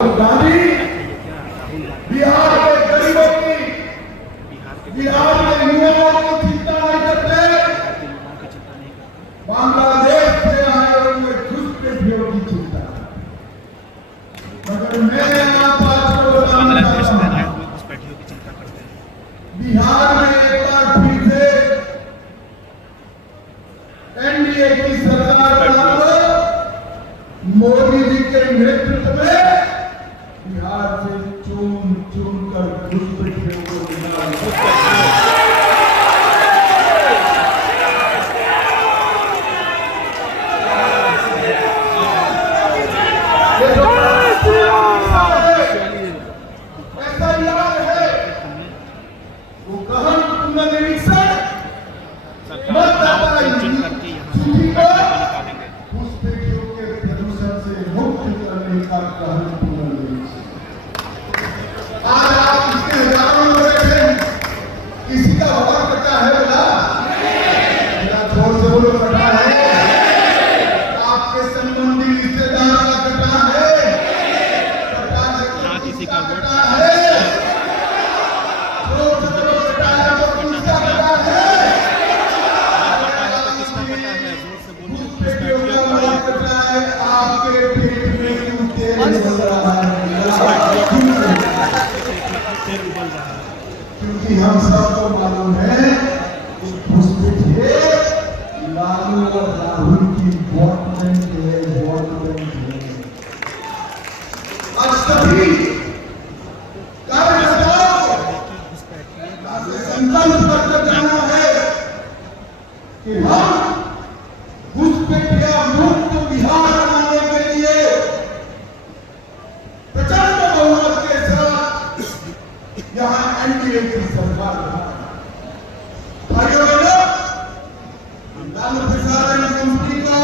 गांधी बिहार के गरीबों की, बिहार के युवाओं की चिंता नहीं करते, बांग्लादेश से आए हुए घुसपैठियों की चिंता। मगर मैं आप आपको बताना चाहता हूं, बिहार में एक बार फिर से एनडीए की सरकार बनाकर मोदी जी के नेतृत्व में बिहार से चुन चुन कर घुसपैठियों को ऐसा याद है वो गहन पुनर्निरीक्षण घुसपैठियों के प्रदूषण से मुक्त करने का गहन पुनर्निरीक्षण। आज आप इसके हजारों लोग बैठे, किसी का भवन कटा है बोला? जोर से बोलो, कटा है? आपके संबंधी रिश्तेदार का कटा है? कटा है तो किसी का कटा है? जोर से बोलो, कटा है तो किसका कटा है? घुसपैठियों का माल कटा है, आपके पेट में क्यों तेल उबल रहा है? क्योंकि हम सबको मालूम है कि घुसपैठिए लालू और राहुल की वोट बैंक है। आज सभी कार्यकर्ताओं से संकल्प करके जाना है कि हम घुसपैठिया मुक्त बिहार बनाने के लिए प्रचंड बहुमत के साथ यहाँ एनडीए की सरकार भाइयों बहनों, लालू प्रसाद ने कंपनी को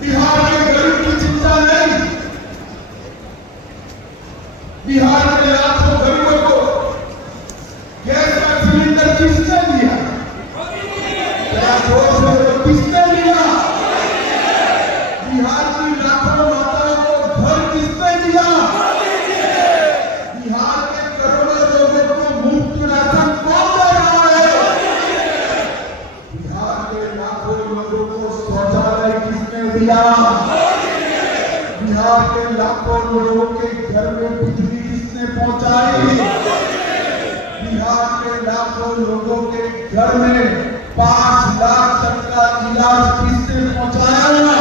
बिहार के गरीब की चिंता नहीं, बिहार के लाखों गरीबों को गैस का सिलेंडर किसने दिया? किसने दिया? बिहार की लाखों माताओं को घर किसने दिया? बिहार के करोड़ों लोगों को मुफ्त राशन कौन दे रहा है? बिहार के लाखों लोगों को शौचालय किसने दिया? बिहार के लाखों लोगों के घर में बिजली किसने पहुंचाई? बिहार के लाखों लोगों के घर में 5 लाख तक का इलाज किसने पहुंचाया?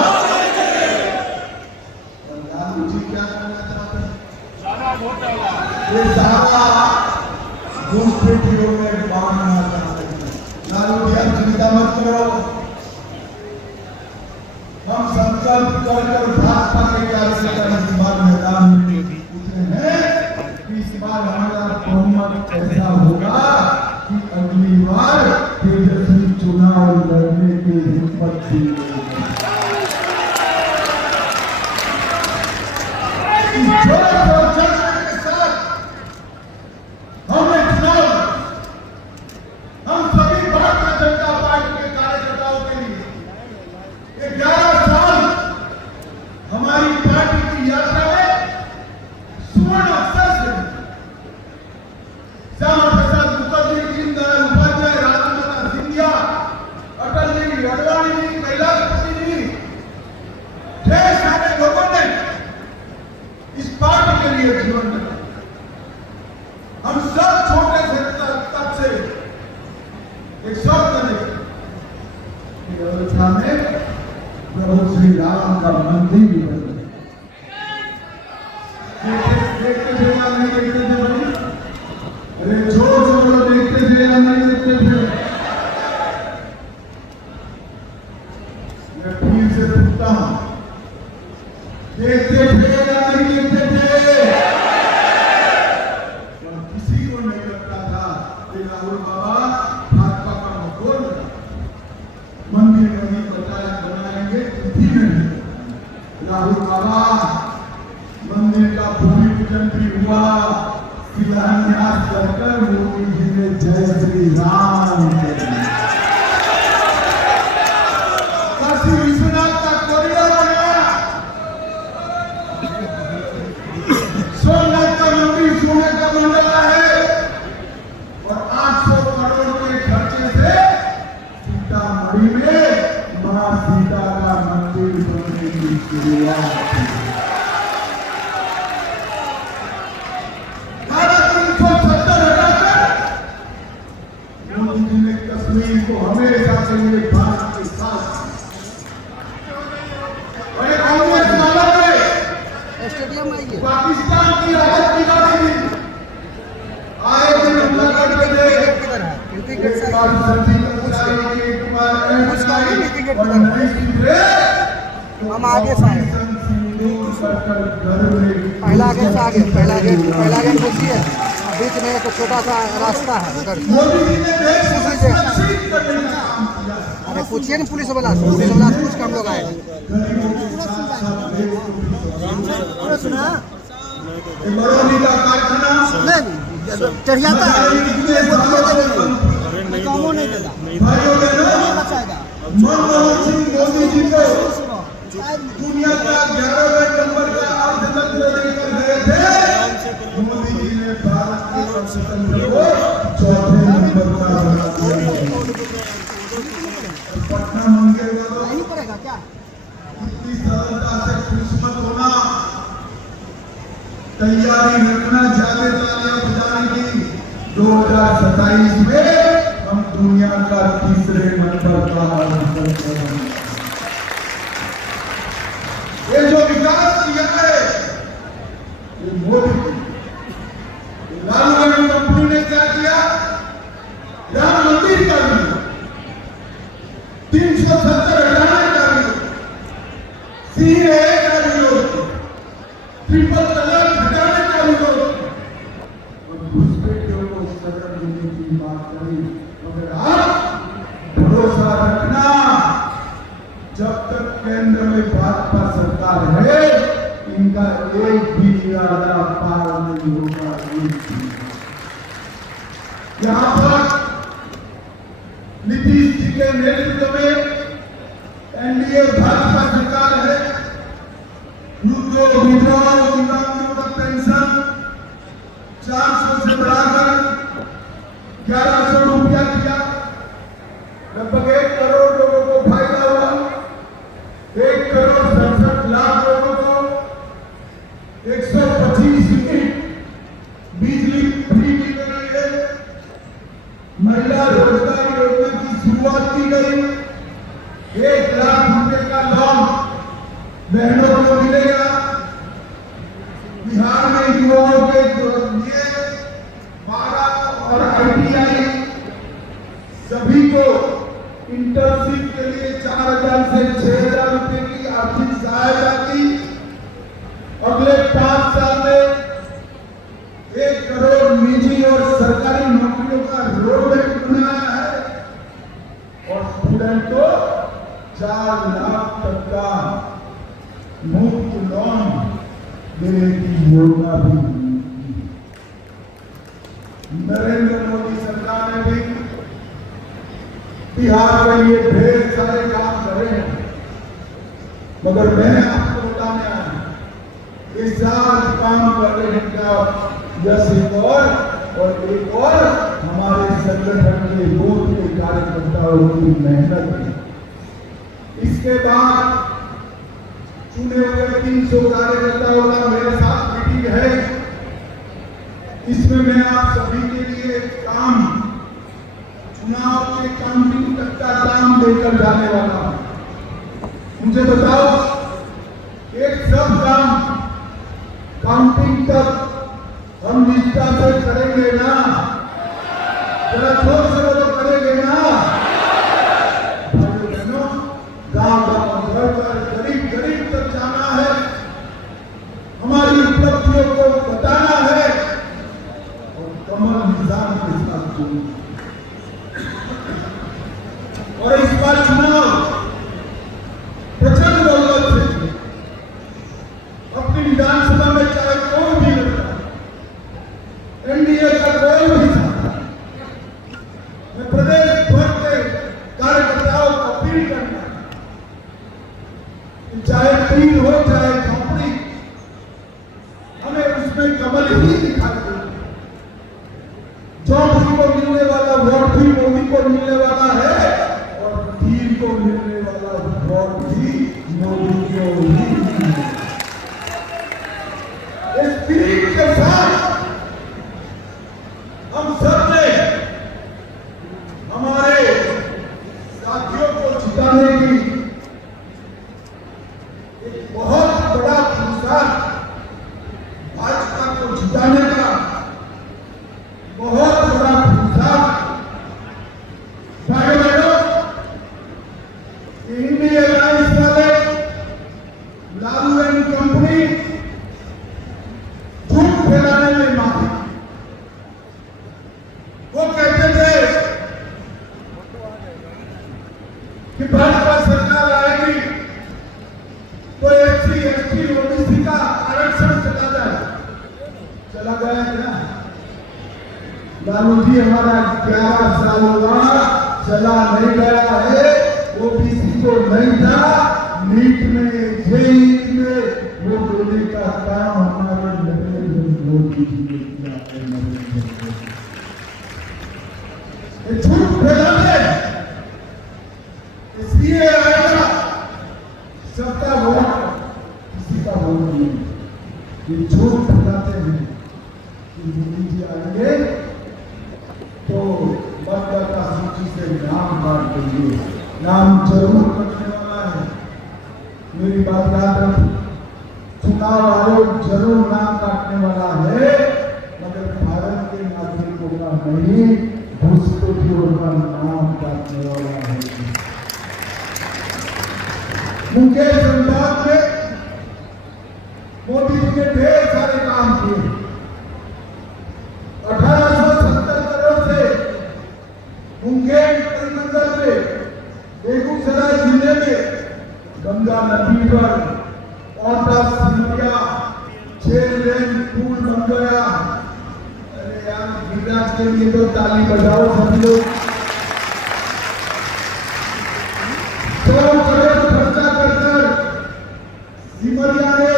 और लालू जी क्या करना चाहते हैं? ये सारा घुसपैठियों में बांधना चाहते हैं। लालू जी आप चिंता मत करो, हम संकल्प कर भाजपा के कार्यकर्ता इस बार मैदान में उतरे हैं। इस बार हमारा बहुमत ऐसा होगा कि अगली बार तेजस्वी चुनाव लड़ने की हिम्मत भी हम सभी भारतीय जनता पार्टी के कार्यकर्ताओं के लिए 11 साल हमारी पार्टी की यात्रा में सुवर्ण अवसर से श्यामा प्रसाद मुखर्जी, दीनदयाल उपाध्याय, राजमाता सिंधिया, अटल जी, अडवाणी जी, कैलाशपति जी, ढेर सारे लोगों ने इस पार्टी के लिए जीवन दिया। हम सब छोटे से तब से एक शब्द ने अयोध्या में प्रभु श्री राम का मंदिर भी बन गया। देखते थे या नहीं देखते थे भाई? अरे जोर से बोलो, देखते थे या नहीं देखते थे? मैं फिर से पूछता हूं, देखते थे या नहीं देखते थे? और किसी को नहीं लगता था कि राहुल बाबा भाजपा का मखौल मंदिर नहीं बनाएंगे, भी नहीं। राहुल बाबा मंदिर का भूमि पूजन भी हुआ, शिलान्यास कर मोदी जी ने जय श्री राम काशी विश्वनाथ का कॉरिडोर बनाया। स्टेडियम में आइए। पाकिस्तान की हालत बिगाड़ी आए दिन हमला करते थे। एंट्री गेट से एक बार सर्दी का पुजारी के एक बार कुछ का नहीं, एंट्री गेट और पे नहीं सुधरे हम आगे से आए। पहला गेट से आगे, पहला गेट घुसिए, बीच में एक छोटा सा रास्ता है उधर। मोदी जी ने देश को सुरक्षित करने का काम किया। अरे पूछिए ना पुलिस वाला से पूछ के हम लोग आए। बरौनी का कारखाना चढ़ियाता है, भाइयों बहनों, मनमोहन सिंह मोदी जी को दुनिया का 11वें नंबर का अर्थतंत्र देकर गए थे। मोदी जी ने भारत के अर्थतंत्र को 4थे नंबर का बना दिया। पटना मंगे वालों नहीं पड़ेगा क्या? इतनी सरलता से खुश मत होना, तैयारी रखना जाते तालियां बजाने की। 2027 में हम दुनिया का 3रे नंबर का अर्थतंत्र बनेंगे। ये जो विकास किया है ये मोदी लालू गांधी कंपनी ने क्या किया? राम मंदिर का भी 370 हटाने का भी, सीएए का विरोध, ट्रिपल तलाक हटाने का विरोध और घुसपैठियों को शरण देने की बात करी। मगर आप भरोसा रखना, जब तक केंद्र में भाजपा सरकार है इनका एक भी इरादा पार नहीं होगा। यहाँ पर नीतीश जी के नेतृत्व में एनडीए भाजपा सरकार है। वृद्धों विधवाओं दिव्यांगों का पेंशन 400 से बढ़ाकर 1100 रुपया किया। लगभग 1 करोड़ लोगों को फायदा हुआ। 1 करोड़ 67 लाख लोगों को 125 यूनिट बिजली फ्री की गई है। महिला रोजगार योजना की शुरुआत की गई। 1 लाख रुपए का लोन बहनों को मिलेगा। बिहार में युवाओं के लिए 12 और ITI सभी को इंटर्नशिप के लिए 4,000 से 6,000 रुपए की आर्थिक सहायता की। अगले 5 साल में 1 करोड़ निजी और सरकारी नौकरियों का रोडमैप बनाया है और स्टूडेंट को 4 लाख तक का मुफ्त लोन देने की योजना भी। नरेंद्र मोदी सरकार ने भी बिहार के लिए ढेर सारे काम करे हैं, मगर मैं आपको बताने आया ये सारे काम करने का यश एक और एक और हमारे संगठन के बूथ के कार्यकर्ताओं की मेहनत है। इसके बाद चुने हुए 300 कार्यकर्ताओं का मेरे साथ मीटिंग है। इसमें मैं आप सभी के लिए काम, चुनाव के काउंटिंग तक का काम लेकर जाने वाला हूं। मुझे बताओ, एक सब काम काउंटिंग तक हम निष्ठा से करेंगे ना? जरा जोर से बोलो, करेंगे ना? भाइयों बहनों, गांव-गांव, घर-घर, गरीब-गरीब तक जाना है, हमारी उपलब्धियों को बताना है और कमल निजाम के साथ जुड़ना। और इस बार चुनाव प्रचंड बहुमत से अपनी विधानसभा में चाहे कोई भी लड़ता, एनडीए का कोई भी था, मैं प्रदेश भर के कार्यकर्ताओं को अपील करना कि चाहे तीर हो चाहे झोंपड़ी, हमें उसमें कमल ही दिखाई दे। झोंपड़ी को मिलने वाला वोट भी मोदी को मिलने वाला है और तीर को मिलने वाला वोट भी मोदी को ही मिलेगा। इस तीर के साथ हम सब ने हमारे साथियों को जिताने की एक बहुत बड़ा पुरस्कार लालू जी हमारा 11 साल हुआ, चला नहीं गया है, ओबीसी को नहीं था, नीट में जेई में वो देने का काम हमारे नरेंद्र मोदी जी ने किया है। ये झूठ फैलाते इसलिए आएगा सबका वोट, किसी का वोट नहीं। ये झूठ फैलाते हैं कि मोदी जी आएंगे तो मतदाता सूची से नाम काट देंगे। नाम जरूर कटने वाला है, मेरी बात याद रखो। चुनाव आयोग जरूर नाम काटने वाला है, मगर भारत के नागरिकों का नहीं, घुसपैठियों का नाम काटने वाला है। मुकेश संभाग में मोदी जी ने ढेर सारे काम किए। 1870 करोड़ से मुंगेर परिमंडल में, बेगूसराय जिले में गंगा नदी पर औटा सिंधिया 6 लेन पुल बन गया। अरे यार, गिरिराज के लिए तो ताली बजाओ सभी लोग। 100 करोड़ खर्चा कर सिमरिया ने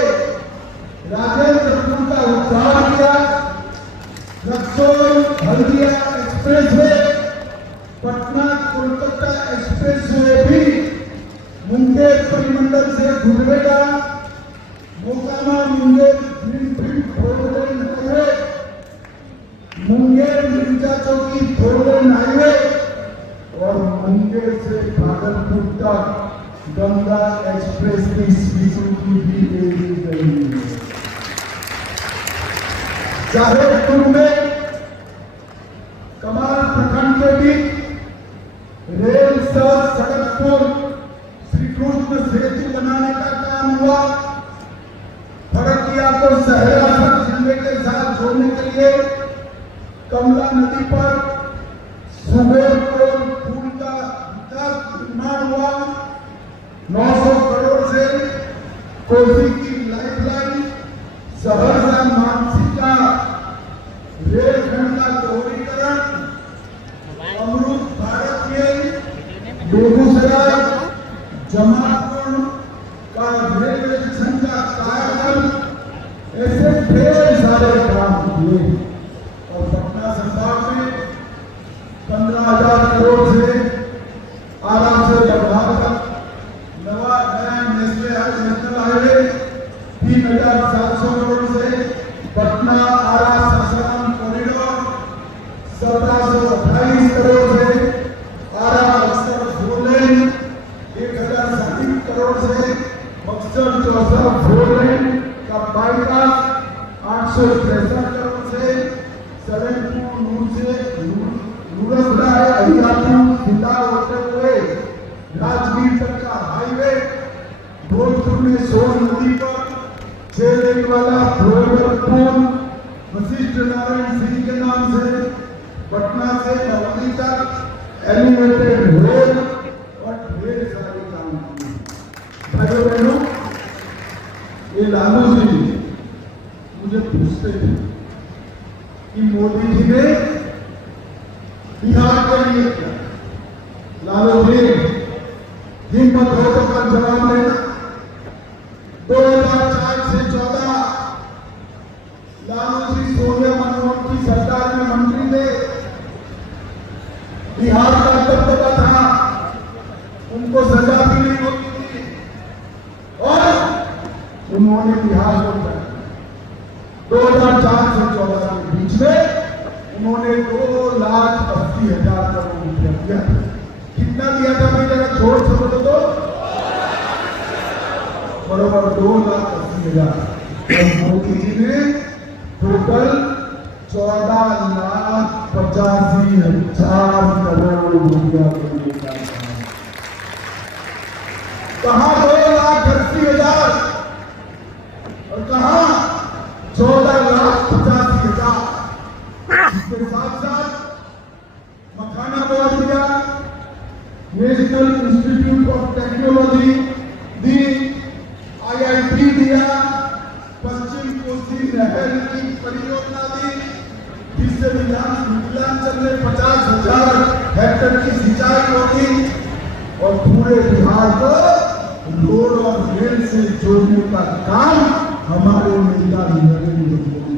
राजेंद्रपुर का उद्धार किया। Raxaul Haldia express way, Patna Kolkata express way भी मुंगेर परिमंडल से गुजरेगा। Mokama Munger greenfield 4 lane highway, Munger Mirza Chowki 4 lane highway और मुंगेर से भागलपुर तक गंगा एक्सप्रेस की स्वीकृति भी दे दी गई है। जाहिरपुर में कमाल प्रखंड के बीच रेल सह सड़क पुल श्री कृष्ण सेतु बनाने का काम हुआ। फड़किया को सहरा जिले के साथ जोड़ने के लिए कमला नदी पर सुबेरपुर पुल का निर्माण हुआ। 900 करोड़ से कोसी की लाइफलाइन, सहरसा मानसिका रेलखंड का दोहरीकरण, अमृत भारत में बेगूसराय जमालपुर का रेलवे स्टेशन का कायाकल्प, ऐसे ढेर सारे काम किए। और पटना संभाग में 15,000 करोड़ से आराम से बर्बाद तक नया नेशनल हाईवे 3,700 करोड़ से पटना आरा सासाराम कॉरिडोर 1728 करोड़ से आरा बक्सर 4 लेन 1,060 करोड़ से बक्सर चौसा 4 लेन का बाईपास 863 करोड़ से सलेमपुर नूर से नूरसराय अहियापुर सीधा होते हुए राजगीर तक का हाईवे, भोजपुर में सोन नदी पर 6 लेन वाला फ्लोएवर पुल वशिष्ठ नारायण सिंह के नाम से, पटना से नवनी तक एलिवेटेड रोड और ढेर सारे काम किए। भाइयों बहनों, ये लालू जी मुझे पूछते थे कि मोदी जी ने बिहार के लिए किया। लालू जी हिम्मत हो तो कल जवाब लेना। 2004 से 14 लालू जी सोनिया मनमोहन की सरकार में मंत्री थे। बिहार का दबदबा था, उनको सजा भी नहीं होती थी और उन्होंने बिहार को 2004 से 14 के बीच में उन्होंने 2,80,000 करोड़ रुपया दिया। कितना दिया था भाई, जरा जोर से बोलो तो। बराबर 2,80,000। और मोदी जी ने टोटल 14,85,000 करोड़ रुपया दिया। कहाँ 2,80,000 और कहाँ 14,85,000। इसके साथ साथ मखाना बोला दिया, national institute of technology the, IIT दिया, पश्चिम कोसी नहर की परियोजना दी, जिससे विधान में 50,000 हेक्टेयर की सिंचाई होगी और पूरे बिहार को रोड और रेल से जोड़ने का काम हमारे नेता नरेंद्र मोदी